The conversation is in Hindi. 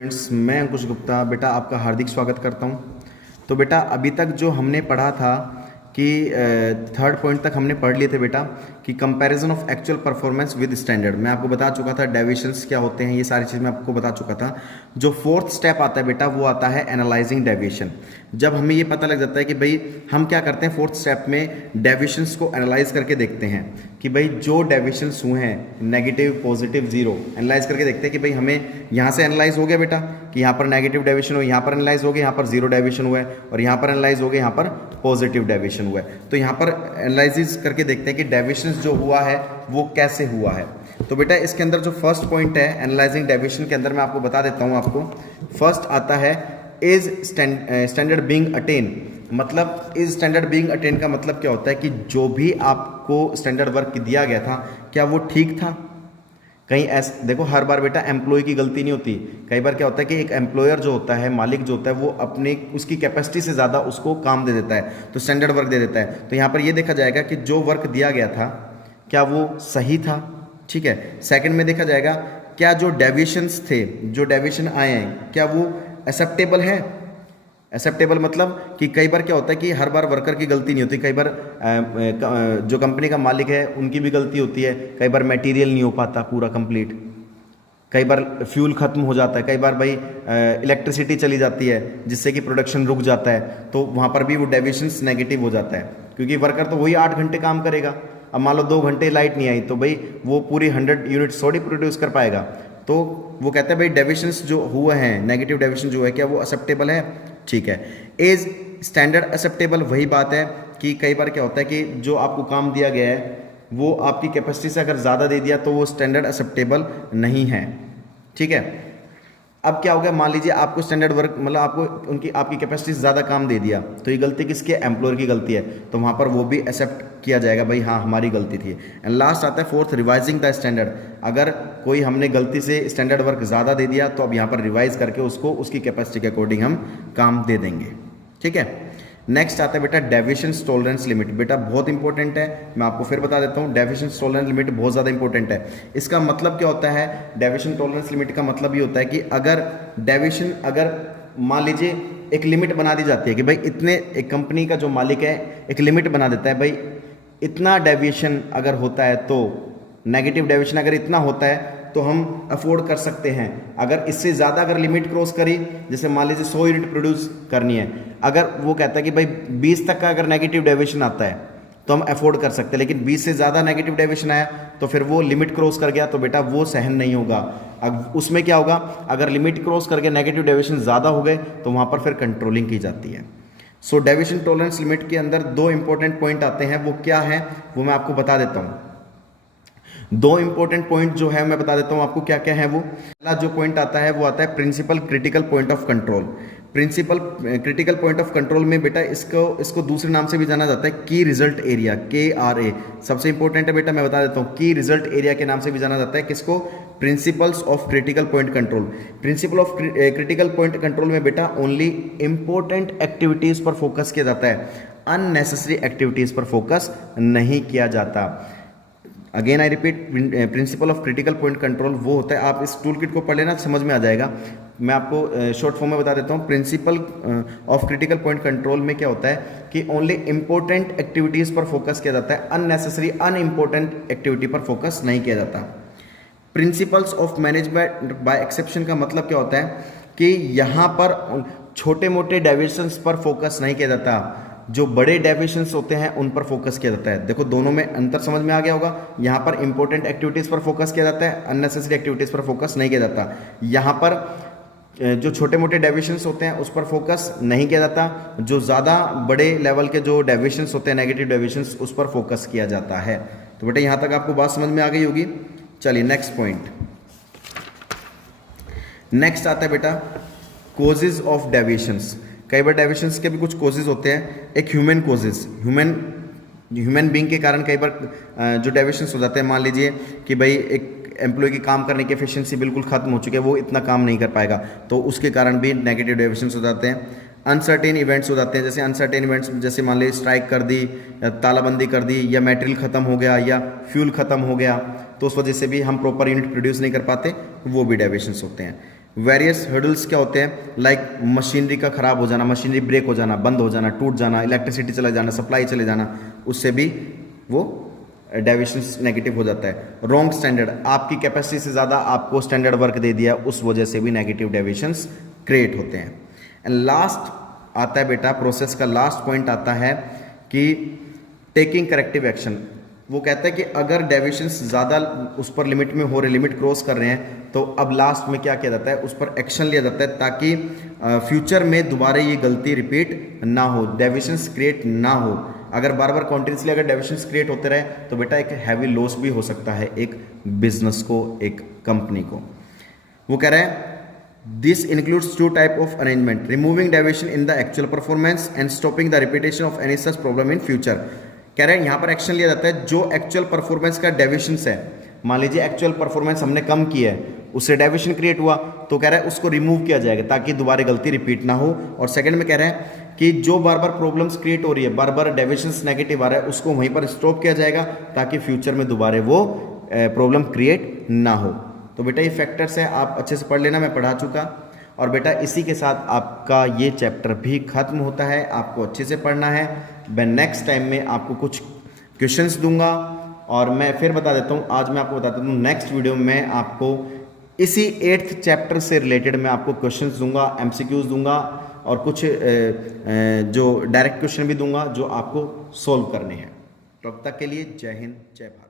फ्रेंड्स, मैं अंकुश गुप्ता बेटा आपका हार्दिक स्वागत करता हूं। तो बेटा अभी तक जो हमने पढ़ा था कि थर्ड पॉइंट तक हमने पढ़ लिए थे बेटा कि comparison of actual performance with standard. मैं आपको बता चुका था डेविएशंस क्या होते हैं, ये सारी चीज़ मैं आपको बता चुका था। जो फोर्थ स्टेप आता है बेटा वो आता है एनालाइजिंग डेविएशन। जब हमें ये पता लग जाता है कि भाई हम क्या करते हैं फोर्थ स्टेप में डेविएशंस को एनालाइज करके देखते हैं कि भाई जो डेविएशंस हुए हैं नेगेटिव पॉजिटिव जीरो, एनालाइज करके देखते हैं कि भाई हमें यहाँ से एनालाइज हो गया बेटा कि यहाँ पर नेगेटिव डेविएशन हो, यहाँ पर एनालाइज हो गया यहाँ पर जीरो डेविएशन हुआ है, और यहाँ पर एनालाइज हो गया यहाँ पर पॉजिटिव डेविएशन हुआ है। तो यहाँ पर एनालाइसिस करके देखते हैं कि डेविएशंस जो हुआ है वो कैसे हुआ है। तो बेटा इसके अंदर जो फर्स्ट पॉइंट है एनालाइजिंग डेविएशन के अंदर मैं आपको बता देता हूँ। आपको फर्स्ट आता है इज स्टैंडर्ड बीइंग अटेन। मतलब इज स्टैंडर्ड बीइंग अटेन का मतलब क्या होता है कि जो भी आपको स्टैंडर्ड वर्क दिया गया था क्या वो ठीक था। कहीं ऐसे देखो, हर बार बेटा एम्प्लॉय की गलती नहीं होती। कई बार क्या होता है कि एक एम्प्लॉयर जो होता है, मालिक जो होता है, वो अपने उसकी कैपेसिटी से ज़्यादा उसको काम दे देता है, तो स्टैंडर्ड वर्क दे देता है। तो यहाँ पर ये देखा जाएगा कि जो वर्क दिया गया था क्या वो सही था, ठीक है। सेकंड में देखा जाएगा क्या जो डेविएशंस थे, जो डेविएशन आए हैं क्या वो एक्सेप्टेबल है। एक्सेप्टेबल मतलब कि कई बार क्या होता है कि हर बार वर्कर की गलती नहीं होती, कई बार जो कंपनी का मालिक है उनकी भी गलती होती है, कई बार मटेरियल नहीं हो पाता पूरा कंप्लीट, कई बार फ्यूल खत्म हो जाता है, कई बार भाई इलेक्ट्रिसिटी चली जाती है जिससे कि प्रोडक्शन रुक जाता है, तो वहाँ पर भी वो डेविएशंस नेगेटिव हो जाता है क्योंकि वर्कर तो वही 8 घंटे काम करेगा। अब मान लो 2 घंटे लाइट नहीं आई तो भाई वो पूरी 100 यूनिट्स थोड़ी प्रोड्यूस कर पाएगा। तो वो कहते हैं भाई डेविएशंस जो हुए हैं, नेगेटिव डेविएशन जो है क्या वो एक्सेप्टेबल है, ठीक है। इज स्टैंडर्ड एक्सेप्टेबल, वही बात है कि कई बार क्या होता है कि जो आपको काम दिया गया है वो आपकी कैपेसिटी से अगर ज़्यादा दे दिया तो वो स्टैंडर्ड एक्सेप्टेबल नहीं है, ठीक है। अब क्या हो गया, मान लीजिए आपको स्टैंडर्ड वर्क मतलब आपको आपकी कैपेसिटी से ज़्यादा काम दे दिया, तो ये गलती किसकी है, एम्प्लॉयर की गलती है, तो वहाँ पर वो भी एक्सेप्ट किया जाएगा भाई हाँ हमारी गलती थी। एंड लास्ट आता है फोर्थ, रिवाइजिंग द स्टैंडर्ड। अगर कोई हमने गलती से स्टैंडर्ड वर्क ज़्यादा दे दिया तो अब यहाँ पर रिवाइज करके उसको उसकी कैपेसिटी के अकॉर्डिंग हम काम दे देंगे, ठीक है। नेक्स्ट आता है बेटा डेविएशंस टॉलरेंस लिमिट। बेटा बहुत इंपॉर्टेंट है, मैं आपको फिर बता देता हूँ। डेविएशंस टॉलरेंस लिमिट बहुत ज़्यादा इंपॉर्टेंट है। इसका मतलब क्या होता है, डेविएशन टॉलरेंस लिमिट का मतलब ये होता है कि अगर डेविएशन, अगर मान लीजिए एक लिमिट बना दी जाती है कि भाई इतने, एक कंपनी का जो मालिक है एक लिमिट बना देता है, भाई इतना डेविएशन अगर होता है तो नेगेटिव डेविएशन अगर इतना होता है तो हम अफोर्ड कर सकते हैं। अगर इससे ज़्यादा अगर लिमिट क्रॉस करी, जैसे मान लीजिए 100 यूनिट प्रोड्यूस करनी है, अगर वो कहता है कि भाई 20 तक का अगर नेगेटिव डेविएशन आता है तो हम अफोर्ड कर सकते हैं, लेकिन 20 से ज़्यादा नेगेटिव डेविएशन आया तो फिर वो लिमिट क्रॉस कर गया तो बेटा वो सहन नहीं होगा। अब उसमें क्या होगा, अगर लिमिट क्रॉस करके नेगेटिव डेविएशन ज़्यादा हो गए तो वहाँ पर फिर कंट्रोलिंग की जाती है। सो डेविएशन टॉलरेंस लिमिट के अंदर 2 इंपॉर्टेंट पॉइंट आते हैं, वो क्या है वो मैं आपको बता देता हूँ। 2 इंपॉर्टेंट पॉइंट जो है मैं बता देता हूं आपको क्या क्या है वो। पहला जो पॉइंट आता है वो आता है principal critical point of control. Principal critical point of control में बेटा इसको दूसरे नाम से भी जाना जाता है की रिजल्ट एरिया, KRA। सबसे इंपॉर्टेंट है बेटा, मैं बता देता हूँ, की रिजल्ट एरिया के नाम से भी जाना जाता है किसको, principles of critical point control. Principle of critical point control में बेटा ओनली इंपॉर्टेंट एक्टिविटीज पर फोकस किया जाता है, अननेसेसरी एक्टिविटीज पर फोकस नहीं किया जाता। Again I repeat, principle of critical point control वो होता है, आप इस टूल किट को पढ़ लेना समझ में आ जाएगा। मैं आपको शॉर्ट फॉर्म में बता देता हूँ। Principle of critical point control में क्या होता है कि ओनली इंपॉर्टेंट एक्टिविटीज़ पर फोकस किया जाता है, अननेसेसरी अनइम्पोर्टेंट एक्टिविटी पर फोकस नहीं किया जाता। Principles of management by exception का मतलब क्या होता है कि यहाँ पर छोटे मोटे डेविएशंस पर फोकस नहीं किया जाता, जो बड़े डेविएशंस होते हैं उन पर फोकस किया जाता है। देखो दोनों में अंतर समझ में आ गया होगा। यहाँ पर इंपॉर्टेंट एक्टिविटीज़ पर फोकस किया जाता है, अननेसेसरी एक्टिविटीज़ पर फोकस नहीं किया जाता। यहाँ पर जो छोटे मोटे डेविएशंस होते हैं उस पर फोकस नहीं किया जाता, जो ज़्यादा बड़े लेवल के जो डेविएशंस होते हैं, नेगेटिव डेविएशंस, उस पर फोकस किया जाता है। तो बेटा यहाँ तक आपको बात समझ में आ गई होगी। चलिए नेक्स्ट पॉइंट। नेक्स्ट आता है बेटा कोजेज ऑफ डेविएशंस। कई बार डेविएशंस के भी कुछ कोजेज होते हैं। एक ह्यूमन कोजेज, ह्यूमन बीइंग के कारण कई बार जो डेविएशंस हो जाते हैं, मान लीजिए कि भाई एक एम्प्लॉय की काम करने की एफिशिएंसी बिल्कुल खत्म हो चुकी है, वो इतना काम नहीं कर पाएगा, तो उसके कारण भी नेगेटिव डेविएशंस हो जाते हैं। अनसर्टेन इवेंट्स हो जाते हैं, जैसे अनसर्टेन इवेंट्स जैसे मान लीजिए स्ट्राइक कर दी या तालाबंदी कर दी या मटेरियल खत्म हो गया या फ्यूल खत्म हो गया, तो उस वजह से भी हम प्रॉपर यूनिट प्रोड्यूस नहीं कर पाते, वो भी डेविएशंस होते हैं। वेरियस हर्डल्स क्या होते हैं, लाइक मशीनरी का खराब हो जाना, मशीनरी ब्रेक हो जाना, बंद हो जाना, टूट जाना, इलेक्ट्रिसिटी चला जाना, सप्लाई चले जाना, उससे भी वो डेविएशंस नेगेटिव हो जाता है। रॉन्ग स्टैंडर्ड, आपकी कैपेसिटी से ज़्यादा आपको स्टैंडर्ड वर्क दे दिया, उस वजह से भी नेगेटिव डेविएशंस क्रिएट होते हैं। एंड लास्ट आता है बेटा, प्रोसेस का लास्ट पॉइंट आता है कि टेकिंग करेक्टिव एक्शन। वो कहता है कि अगर डेविएशंस ज़्यादा उस पर लिमिट में हो रहे, लिमिट क्रॉस कर रहे हैं, तो अब लास्ट में क्या किया जाता है, उस पर एक्शन लिया जाता है ताकि फ्यूचर में दोबारा ये गलती रिपीट ना हो, डेविएशंस क्रिएट ना हो। अगर बार बार कॉन्टिन्यूसली अगर डेविएशंस क्रिएट होते रहे तो बेटा एक हैवी लॉस भी हो सकता है एक बिजनेस को, एक कंपनी को। वो कह रहा है this includes two type of arrangement, removing deviation in the actual performance and stopping the repetition of any such problem in future. कह रहे हैं यहाँ पर एक्शन लिया जाता है जो एक्चुअल परफॉर्मेंस का डेविएशंस है, मान लीजिए एक्चुअल परफॉर्मेंस हमने कम किया है, उससे डेविएशन क्रिएट हुआ, तो कह रहा है उसको रिमूव किया जाएगा ताकि दोबारा गलती रिपीट ना हो। और सेकंड में कह रहे हैं कि जो बार बार प्रॉब्लम्स क्रिएट हो रही है, बार बार डेविएशंस नेगेटिव आ रहा है, उसको वहीं पर स्टॉप किया जाएगा ताकि फ्यूचर में दोबारा वो प्रॉब्लम क्रिएट ना हो। तो बेटा ये फैक्टर्स है, आप अच्छे से पढ़ लेना, मैं पढ़ा चुका। और बेटा इसी के साथ आपका ये चैप्टर भी खत्म होता है, आपको अच्छे से पढ़ना है। मैं नेक्स्ट टाइम में आपको कुछ क्वेश्चंस दूंगा, और मैं फिर बता देता हूँ, आज मैं आपको बता देता हूँ नेक्स्ट वीडियो में आपको इसी 8th चैप्टर से रिलेटेड मैं आपको क्वेश्चंस दूंगा, एमसीक्यूज दूंगा, और कुछ जो डायरेक्ट क्वेश्चन भी दूंगा जो आपको सोल्व करने हैं। तब तक के लिए जय हिंद, जय भारत।